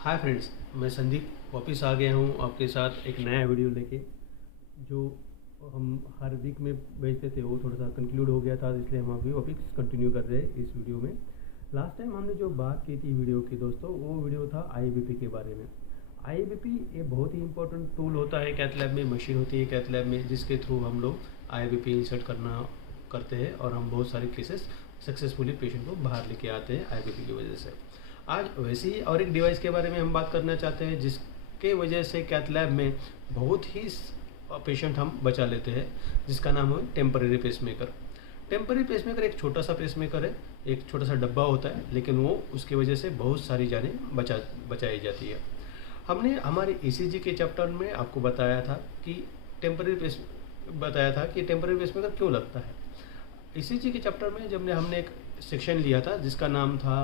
Hi friends, मैं संदीप वापस आ गया हूँ आपके साथ एक नया वीडियो लेके। जो हम हर वीक में भेजते थे वो थोड़ा सा कंक्लूड हो गया था, इसलिए हम अभी वापस कंटिन्यू कर रहे हैं इस वीडियो में। लास्ट टाइम हमने जो बात की थी वीडियो की दोस्तों, वो वीडियो था IBP के बारे में। IBP ये बहुत ही इंपॉर्टेंट टूल होता है कैथ लैब में, मशीन होती है कैथ लैब में जिसके थ्रू हम लोग IBP इंसर्ट करते हैं और हम बहुत सारे केसेस सक्सेसफुली पेशेंट को बाहर लेके आते हैं IBP की वजह से। आज वैसे ही और एक डिवाइस के बारे में हम बात करना चाहते हैं जिसके वजह से कैथ लैब में बहुत ही पेशेंट हम बचा लेते हैं, जिसका नाम है टेम्परेरी पेसमेकर। टेम्परेरी पेसमेकर एक छोटा सा पेसमेकर है, एक छोटा सा डब्बा होता है, लेकिन वो उसकी वजह से बहुत सारी जानें बचाई जाती है। हमने हमारे ECG के चैप्टर में आपको बताया था कि टेम्परेरी पेसमेकर क्यों लगता है। ECG के चैप्टर में जब हमने एक सेक्शन लिया था जिसका नाम था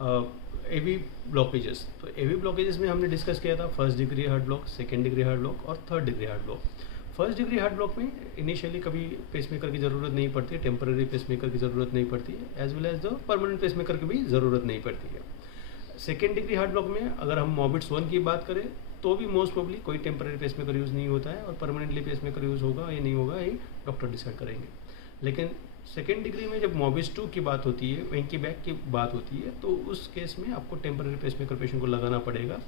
AV ब्लॉकेजेस। तो AV ब्लॉकेजेस में हमने डिस्कस किया था first degree heart block, second degree heart block और third degree heart block. First degree heart block में इनिशियली कभी पेसमेकर की ज़रूरत नहीं पड़ती है, टेम्पररी पेसमेकर की ज़रूरत नहीं पड़ती है, as well as the permanent pacemaker की भी ज़रूरत नहीं पड़ती है। सेकेंड डिग्री हार्ट ब्लॉक में अगर हम मॉबिट्स 1 की बात करें तो भी मोस्ट प्रोबेबली कोई टेम्पररी पेसमेकर यूज़ नहीं होता है और परमानेंटली पेसमेकर यूज़ होगा या नहीं होगा ये डॉक्टर डिसाइड करेंगे। लेकिन सेकेंड डिग्री में जब मॉबिस 2 की बात होती है, वेंकी बैक की बात होती है, तो उस केस में आपको टेम्पररी पेसमेकर पेशेंट को लगाना पड़ेगा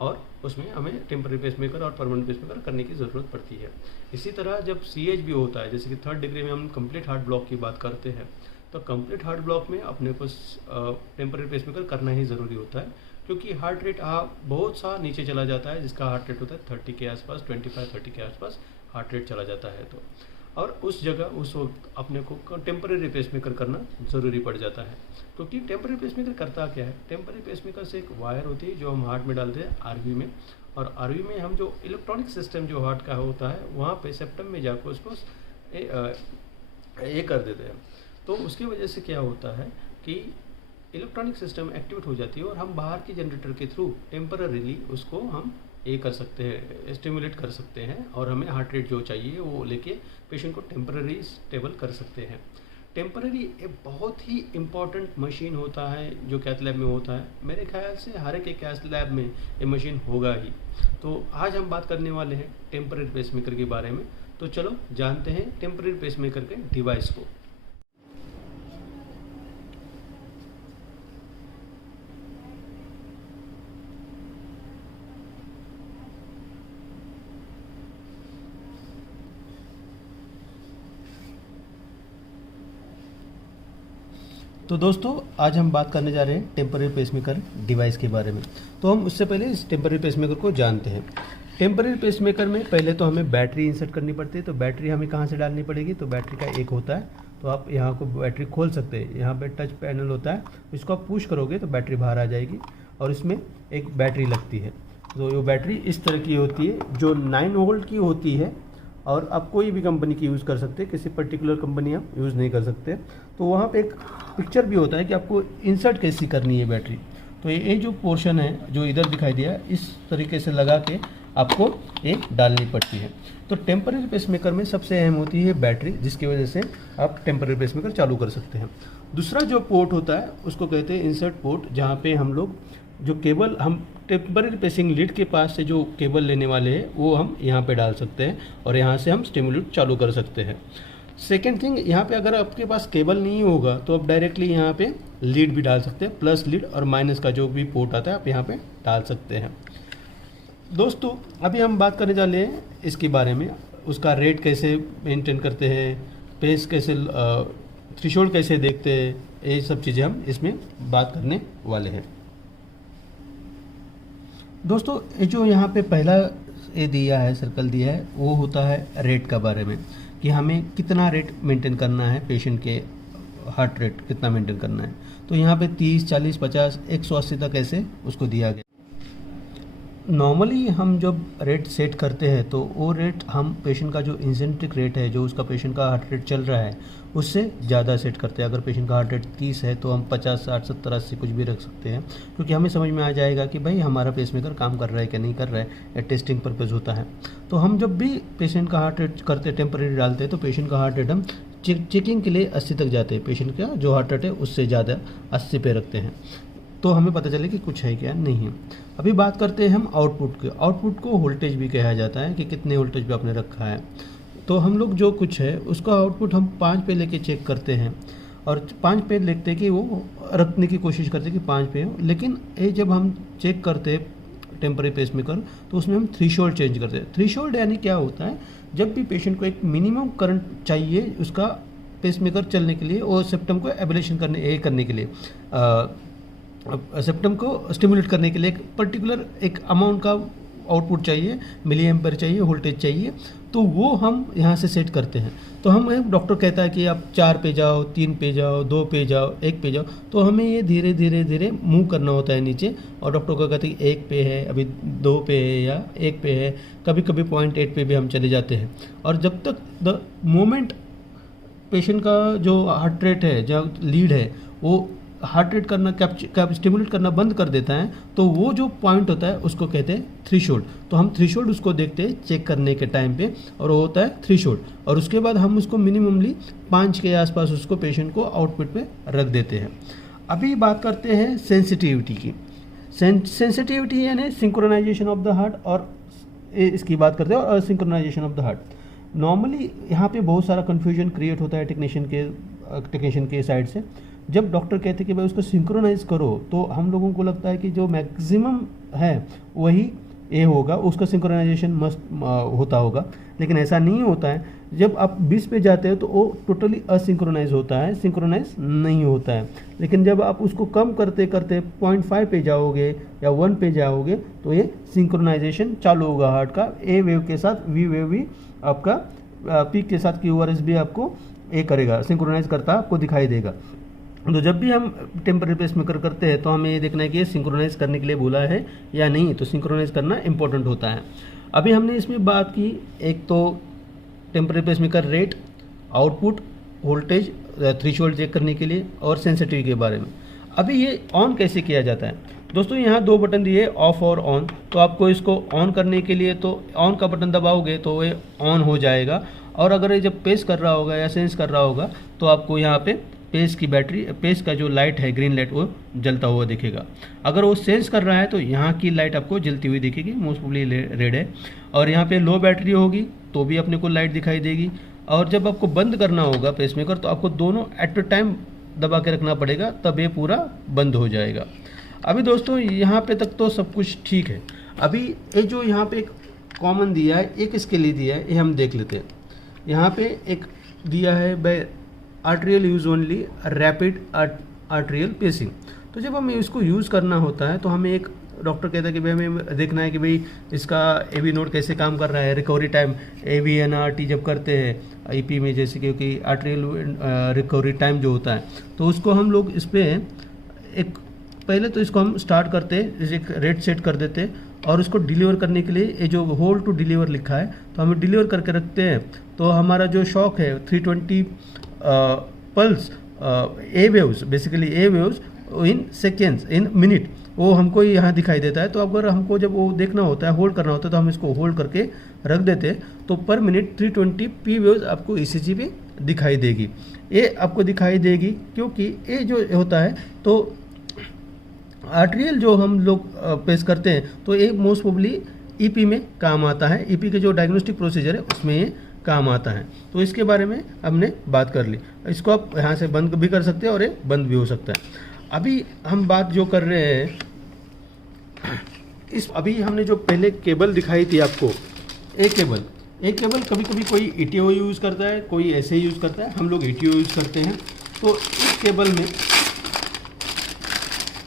और उसमें हमें टेम्पररी पेसमेकर और परमानेंट पेसमेकर करने की ज़रूरत पड़ती है। इसी तरह जब CH भी होता है, जैसे कि थर्ड डिग्री में हम कंप्लीट हार्ट ब्लॉक की बात करते हैं, तो कंप्लीट हार्ट ब्लॉक में अपने को टेम्पररी पेसमेकर करना ही ज़रूरी होता है, क्योंकि हार्ट रेट बहुत सा नीचे चला जाता है, जिसका हार्ट रेट होता है 30 के आसपास, 25-30 के आसपास हार्ट रेट चला जाता है। तो और उस जगह उस वक्त अपने को टेम्पररी पेसमेकर करना ज़रूरी पड़ जाता है। क्योंकि टेम्पररी पेसमेकर करता क्या है, टेम्पररी पेसमेकर से एक वायर होती है जो हम हार्ट में डालते हैं RV में, और RV में हम जो इलेक्ट्रॉनिक सिस्टम जो हार्ट का होता है वहाँ पे सेप्टम में जाकर उसको ये कर देते हैं। तो उसकी वजह से क्या होता है कि इलेक्ट्रॉनिक सिस्टम एक्टिवेट हो जाती है और हम बाहर के जनरेटर के थ्रू टेम्पररीली उसको हम ये कर सकते हैं, स्टिमुलेट कर सकते हैं और हमें हार्ट रेट जो चाहिए वो लेके पेशेंट को टेम्पररी स्टेबल कर सकते हैं। टेम्पररी एक बहुत ही इम्पॉर्टेंट मशीन होता है जो कैथ लैब में होता है। मेरे ख्याल से हर एक कैथ लैब में ये मशीन होगा ही। तो आज हम बात करने वाले हैं टेम्पररी पेसमेकर के बारे में। तो चलो जानते हैं टेम्पररी पेसमेकर के डिवाइस को। तो दोस्तों आज हम बात करने जा रहे हैं टेम्पररी पेसमेकर डिवाइस के बारे में। तो हम उससे पहले इस टेम्पररी पेसमेकर को जानते हैं। टेम्पररी पेसमेकर में पहले तो हमें बैटरी इंसर्ट करनी पड़ती है। तो बैटरी हमें कहाँ से डालनी पड़ेगी, तो बैटरी का एक होता है, तो आप यहाँ को बैटरी खोल सकते हैं। यहाँ पे टच पैनल होता है, इसको आप पुश करोगे तो बैटरी बाहर आ जाएगी और इसमें एक बैटरी लगती है। तो ये बैटरी इस तरह की होती है जो 9 वोल्ट की होती है और आप कोई भी कंपनी की यूज़ कर सकते हैं, किसी पर्टिकुलर कंपनी आप यूज़ नहीं कर सकते। तो वहाँ पे एक पिक्चर भी होता है कि आपको इंसर्ट कैसी करनी है बैटरी। तो ये जो पोर्शन है जो इधर दिखाई दिया, इस तरीके से लगा के आपको एक डालनी पड़ती है। तो टेम्पररी पेसमेकर में सबसे अहम होती है बैटरी, जिसकी वजह से आप टेम्पररी पेसमेकर चालू कर सकते हैं। दूसरा जो पोर्ट होता है उसको कहते हैं इंसर्ट पोर्ट, जहाँ पे हम लोग जो केबल हम टेम्पररी पेसिंग लीड के पास से जो केबल लेने वाले हैं वो हम यहाँ पे डाल सकते हैं और यहाँ से हम स्टिमुलेट चालू कर सकते हैं। सेकेंड थिंग, यहाँ पे अगर आपके पास केबल नहीं होगा तो आप डायरेक्टली यहाँ पे लीड भी डाल सकते हैं, प्लस लीड और माइनस का जो भी पोर्ट आता है आप यहाँ पे डाल सकते हैं। दोस्तों अभी हम बात करने जा रहे हैं इसके बारे में, उसका रेट कैसे मेंटेन करते हैं, पेस कैसे, थ्रेशोल्ड कैसे देखते हैं, ये सब चीज़ें हम इसमें बात करने वाले हैं। दोस्तों ये जो यहाँ पे पहला ये दिया है, सर्कल दिया है, वो होता है रेट का बारे में, कि हमें कितना रेट मेंटेन करना है, पेशेंट के हार्ट रेट कितना मेंटेन करना है। तो यहाँ पे 30, 40, 50, 180 तक ऐसे उसको दिया गया। नॉर्मली हम जब रेट सेट करते हैं तो वो रेट हम पेशेंट का जो इंसेंट्रिक रेट है, जो उसका पेशेंट का हार्ट रेट चल रहा है, उससे ज़्यादा सेट करते हैं। अगर पेशेंट का हार्ट रेट 30 है तो हम 50, 60, 70, 80 कुछ भी रख सकते हैं, क्योंकि हमें समझ में आ जाएगा कि भाई हमारा पेसमेकर काम कर रहा है क्या नहीं कर रहा है, या टेस्टिंग पर्पज़ होता है। तो हम जब भी पेशेंट का हार्ट रेट करते टेम्परेरी डालते हैं तो पेशेंट का हार्ट रेट हम चेकिंग के लिए 80 तक जाते हैं। पेशेंट का जो हार्ट रेट है उससे ज़्यादा 80 पे रखते हैं। तो हमें पता चले कि कुछ है क्या नहीं है। अभी बात करते हैं हम आउटपुट के। आउटपुट को वोल्टेज भी कहा जाता है कि कितने वोल्टेज पे आपने रखा है। तो हम लोग जो कुछ है उसका आउटपुट हम 5 पे लेके चेक करते हैं और 5 पे लिखते हैं कि वो रखने की कोशिश करते हैं कि 5 पे हो। लेकिन ये जब हम चेक करते हैं टेम्पररी पेसमेकर तो उसमें हम थ्रेशोल्ड चेंज करते हैं। थ्रेशोल्ड यानी क्या होता है, जब भी पेशेंट को एक मिनिमम करंट चाहिए उसका पेसमेकर चलने के लिए और सेप्टम को एबलेशन करने के लिए सेप्टम को स्टिमुलेट करने के लिए एक पर्टिकुलर एक अमाउंट का आउटपुट चाहिए, मिली एम्पर चाहिए, वोल्टेज चाहिए, तो वो हम यहाँ से सेट करते हैं। तो हम डॉक्टर कहता है कि आप 4 पे जाओ, 3 पे जाओ, 2 पे जाओ, 1 पे जाओ, तो हमें ये धीरे धीरे धीरे मूव करना होता है नीचे। और डॉक्टर को कहते हैं कि 1 पे है, अभी 2 पे है या 1 पे है, कभी कभी 0.8 पे भी हम चले जाते हैं। और जब तक द मोमेंट पेशेंट का जो हार्ट रेट है, जो लीड है, वो हार्ट रेट करना स्टिमुलेट करना बंद कर देता है, तो वो जो पॉइंट होता है उसको कहते हैं थ्रेशोल्ड। तो हम थ्रेशोल्ड उसको देखते हैं चेक करने के टाइम पे, और वो होता है थ्रेशोल्ड। और उसके बाद हम उसको मिनिममली 5 के आसपास उसको पेशेंट को आउटपुट पे रख देते हैं। अभी बात करते हैं सेंसिटिविटी की। सेंसिटिविटी यानी सिंक्रोनाइजेशन ऑफ द हार्ट, और इसकी बात करते हैं और synchronization of the heart. Normally यहाँ पे बहुत सारा कन्फ्यूजन क्रिएट होता है टेक्नीशियन के साइड से। जब डॉक्टर कहते हैं कि भाई उसको सिंक्रोनाइज करो, तो हम लोगों को लगता है कि जो मैक्सिमम है वही ए होगा, उसका सिंक्रोनाइजेशन मस्ट होता होगा, लेकिन ऐसा नहीं होता है। जब आप 20 पे जाते हो तो वो टोटली असिंक्रोनाइज होता है, सिंक्रोनाइज नहीं होता है। लेकिन जब आप उसको कम करते करते 0.5 पे जाओगे या 1 पे जाओगे तो ये सिंक्रोनाइजेशन चालू होगा हार्ट का। ए वेव के साथ वी वेव भी आपका पीक के साथ QRS भी आपको ए करेगा, सिंक्रोनाइज करता आपको दिखाई देगा। तो जब भी हम टेम्पररी पेसमेकर करते हैं तो हमें ये देखना है कि ये सिंक्रोनाइज करने के लिए बोला है या नहीं, तो सिंक्रोनाइज करना इंपॉर्टेंट होता है। अभी हमने इसमें बात की, एक तो temporary pacemaker rate, output, voltage, threshold check करने के लिए, और सेंसिटिविटी के बारे में। अभी ये ऑन कैसे किया जाता है दोस्तों, यहाँ 2 बटन दिए, ऑफ और ऑन। तो आपको इसको ऑन करने के लिए तो ऑन का बटन दबाओगे तो ये ऑन हो जाएगा, और अगर ये जब पेस कर रहा होगा या सेंस कर रहा होगा तो आपको यहाँ पे पेस का जो लाइट है, ग्रीन लाइट, वो जलता हुआ दिखेगा। अगर वो सेंस कर रहा है तो यहाँ की लाइट आपको जलती हुई दिखेगी, मोस्ट प्रोबेबली रेड है। और यहाँ पे लो बैटरी होगी तो भी अपने को लाइट दिखाई देगी। और जब आपको बंद करना होगा पेसमेकर तो आपको दोनों एट अ टाइम दबा के रखना पड़ेगा, तब ये पूरा बंद हो जाएगा। अभी दोस्तों यहाँ पे तक तो सब कुछ ठीक है। अभी ये जो यहाँ पे एक कॉमन दिया है, एक इसके लिए दिया है, ये हम देख लेते हैं। यहाँ पे एक दिया है by arterial use only rapid arterial pacing. तो जब हमें इसको यूज़ करना होता है तो हमें एक डॉक्टर कहता है कि भाई हमें देखना है कि भाई इसका AV नोड कैसे काम कर रहा है, रिकवरी टाइम AVNRT जब करते हैं EP में, जैसे क्योंकि आर्टेरियल रिकवरी टाइम जो होता है, तो उसको हम लोग इस पर एक पहले तो इसको हम स्टार्ट करते हैं, जैसे एक रेट सेट कर देते हैं, और उसको डिलीवर करने के लिए ये जो होल्ड टू डिलीवर लिखा है तो हमें डिलीवर करके रखते हैं। तो हमारा जो शॉक है 320 pulse A waves, basically A waves in seconds, in minute, वो हमको यहाँ दिखाई देता है। तो अगर हमको जब वो देखना होता है, होल्ड करना होता है, तो हम इसको होल्ड करके रख देते हैं। तो पर मिनट 320 P वेव्स आपको ECG पे दिखाई देगी। ये आपको दिखाई देगी क्योंकि ये जो होता है तो आर्टेरियल जो हम लोग पेश करते हैं तो ये मोस्ट प्रोबेबली EP में काम आता है। EP के जो डायग्नोस्टिक प्रोसीजर है उसमें ये काम आता है। तो इसके बारे में हमने बात कर ली। इसको आप यहाँ से बंद भी कर सकते हैं और ये बंद भी हो सकता है। अभी हम बात जो कर रहे हैं अभी हमने जो पहले केबल दिखाई थी आपको, एक केबल कभी कभी कोई ETO यूज़ करता है, कोई ऐसे यूज़ करता है, हम लोग ETO यूज़ करते हैं। तो इस केबल में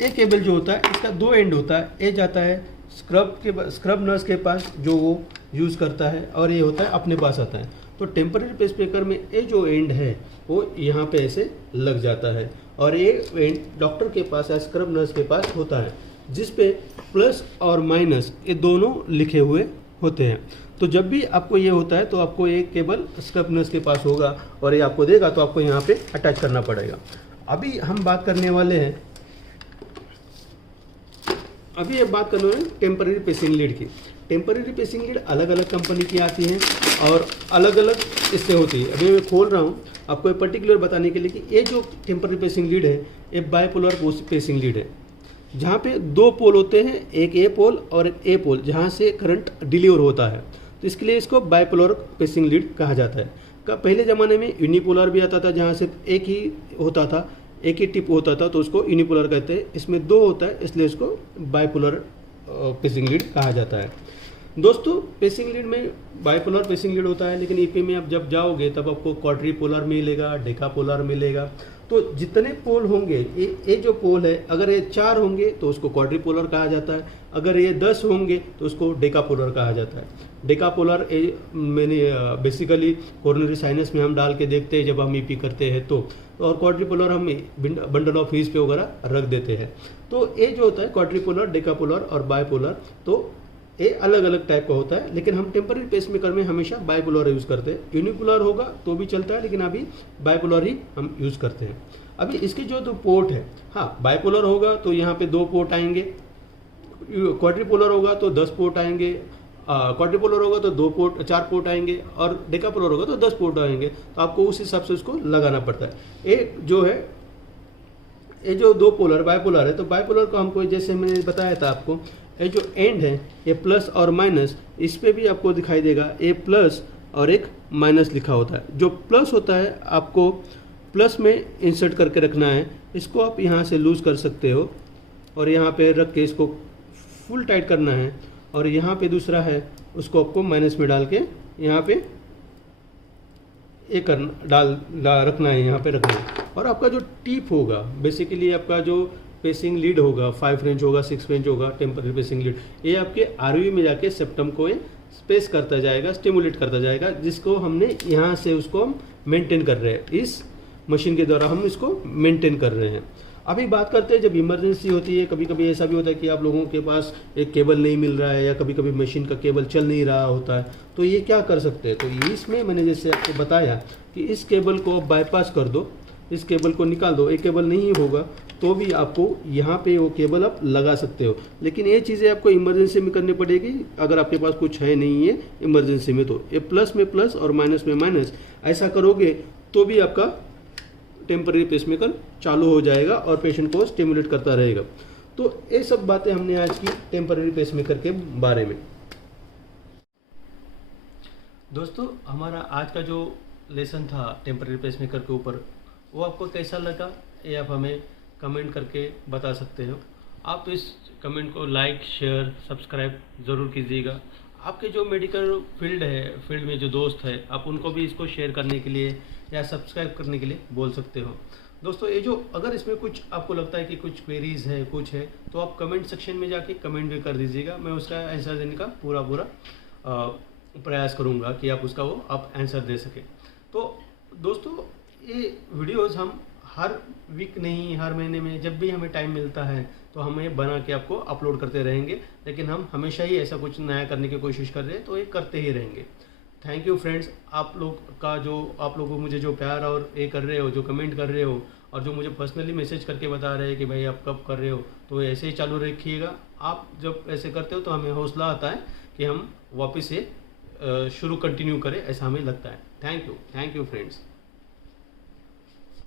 एक केबल जो होता है इसका 2 एंड होता है। ये जाता है स्क्रब नर्स के पास जो वो यूज़ करता है, और ये होता है अपने पास आता है। तो टेम्पररी पेसमेकर में ये जो एंड है वो यहाँ पे ऐसे लग जाता है, और ये एंड डॉक्टर के पास या स्क्रब नर्स के पास होता है, जिस पे प्लस और माइनस ये दोनों लिखे हुए होते हैं। तो जब भी आपको ये होता है तो आपको एक केबल स्क्रब नर्स के पास होगा और ये आपको देगा, तो आपको यहाँ पे अटैच करना पड़ेगा। अभी हम बात करने वाले हैं टेम्पररी पेसिंग लीड की। टेम्पररी पेसिंग लीड अलग अलग कंपनी की आती हैं और अलग अलग इससे होती है। अभी मैं खोल रहा हूँ आपको ये पर्टिकुलर बताने के लिए कि ये जो टेम्पररी पेसिंग लीड है ये बाइपोलर पेसिंग लीड है। जहाँ पे दो पोल होते हैं, एक ए पोल और एक ए पोल, जहाँ से करंट डिलीवर होता है, तो इसके लिए इसको बाइपोलर पेसिंग लीड कहा जाता है। पहले ज़माने में यूनिपोलर भी आता था, जहाँ सिर्फ एक ही होता था, एक ही टिप होता था, तो उसको यूनिपोलर कहते हैं। इसमें दो होता है, इसलिए इसको बाइपोलर पेसिंग लीड कहा जाता है। दोस्तों, पेसिंग लीड में बाइपोलर पेसिंग लीड होता है, लेकिन ईपी में आप जब जाओगे तब आपको क्वाड्रीपोलर मिलेगा, डेकापोलर मिलेगा। तो जितने पोल होंगे, ये जो पोल है, अगर ये 4 होंगे तो उसको क्वाड्रीपोलर कहा जाता है, अगर ये 10 होंगे तो उसको डेकापोलर कहा जाता है। डेकापोलर मैंने बेसिकली कोरोनरी साइनस में हम डाल के देखते हैं जब हम ईपी करते हैं तो, और क्वाड्रीपोलर हम बंडल ऑफ हीज पे वगैरह रख देते हैं। तो ये जो होता है क्वाड्रीपोलर, डेकापोलर और बाइपोलर, तो ये अलग अलग टाइप का होता है, लेकिन हम टेम्पररी पेसमेकर में हमेशा बाइपोलर यूज़ करते हैं। यूनिपोलर होगा तो भी चलता है, लेकिन अभी बाइपोलर ही हम यूज़ करते हैं। अभी इसके जो तो पोर्ट है, हाँ, बाइपोलर होगा तो यहाँ पे 2 पोर्ट आएंगे, क्वाड्रीपोलर होगा तो 10 पोर्ट आएंगे, क्वाड्रीपोलर होगा तो 4 पोर्ट आएंगे, और डेकापोलर होगा तो 10 पोर्ट आएंगे। तो आपको उस हिसाब से उसको लगाना पड़ता है। ये जो है, ये जो 2 पोलर बाइपोलर है, तो बाइपोलर को हमको जैसे मैंने बताया था आपको, ये जो एंड है, ये प्लस और माइनस, इस पे भी आपको दिखाई देगा ए प्लस और एक माइनस लिखा होता है। जो प्लस होता है आपको प्लस में इंसर्ट करके रखना है, इसको आप यहाँ से लूज कर सकते हो और यहाँ पे रख के इसको फुल टाइट करना है, और यहाँ पे दूसरा है उसको आपको माइनस में डाल के यहाँ पे एक डाल रखना है, यहाँ पे रखना है। और आपका जो टिप होगा, बेसिकली आपका जो पेसिंग लीड होगा, 5 रेंज होगा, 6 रेंज होगा, टेम्पररी पेसिंग लीड, ये आपके आरवी में जाके सेप्टम को स्पेस करता जाएगा, स्टिमुलेट करता जाएगा, जिसको हमने यहाँ से उसको हम मेंटेन कर रहे हैं। इस मशीन के द्वारा हम इसको मेंटेन कर रहे हैं। अभी बात करते हैं जब इमरजेंसी होती है, कभी कभी ऐसा भी होता है कि आप लोगों के पास एक केबल नहीं मिल रहा है, या कभी कभी मशीन का केबल चल नहीं रहा होता है, तो ये क्या कर सकते हैं। तो इसमें मैंने जैसे आपको बताया कि इस केबल को आप बाईपास कर दो, इस केबल को निकाल दो। एक केबल नहीं होगा तो भी आपको यहाँ पे वो केबल आप लगा सकते हो, लेकिन ये चीज़ें आपको इमरजेंसी में करनी पड़ेगी। अगर आपके पास कुछ है नहीं है इमरजेंसी में, तो ये प्लस में प्लस और माइनस में माइनस, ऐसा करोगे तो भी आपका टेम्पररी पेसमेकर चालू हो जाएगा और पेशेंट को स्टिमुलेट करता रहेगा। तो ये सब बातें हमने आज की टेम्पररी पेसमेकर के बारे में। दोस्तों, हमारा आज का जो लेसन था टेम्पररी पेसमेकर के ऊपर, वो आपको कैसा लगा ये आप हमें कमेंट करके बता सकते हो। आप इस कमेंट को लाइक, शेयर, सब्सक्राइब ज़रूर कीजिएगा। आपके जो मेडिकल फील्ड में जो दोस्त है, आप उनको भी इसको शेयर करने के लिए या सब्सक्राइब करने के लिए बोल सकते हो। दोस्तों, ये जो अगर इसमें कुछ आपको लगता है कि कुछ क्वेरीज है, कुछ है, तो आप कमेंट सेक्शन में जाके कमेंट भी कर दीजिएगा। मैं उसका आंसर देने का पूरा प्रयास करूँगा कि आप उसका आप आंसर दे सकें। तो दोस्तों, ये वीडियोज़ हम हर वीक नहीं, हर महीने में जब भी हमें टाइम मिलता है तो हम ये बना के आपको अपलोड करते रहेंगे, लेकिन हम हमेशा ही ऐसा कुछ नया करने की कोशिश कर रहे हैं, तो ये करते ही रहेंगे। थैंक यू फ्रेंड्स, आप लोग मुझे जो प्यार और ये कर रहे हो, जो कमेंट कर रहे हो, और जो मुझे पर्सनली मैसेज करके बता रहे हैं कि भाई आप कब कर रहे हो, तो ऐसे ही चालू रखिएगा। आप जब ऐसे करते हो तो हमें हौसला आता है कि हम वापस से शुरू कंटिन्यू करें, ऐसा हमें लगता है। Thank you friends.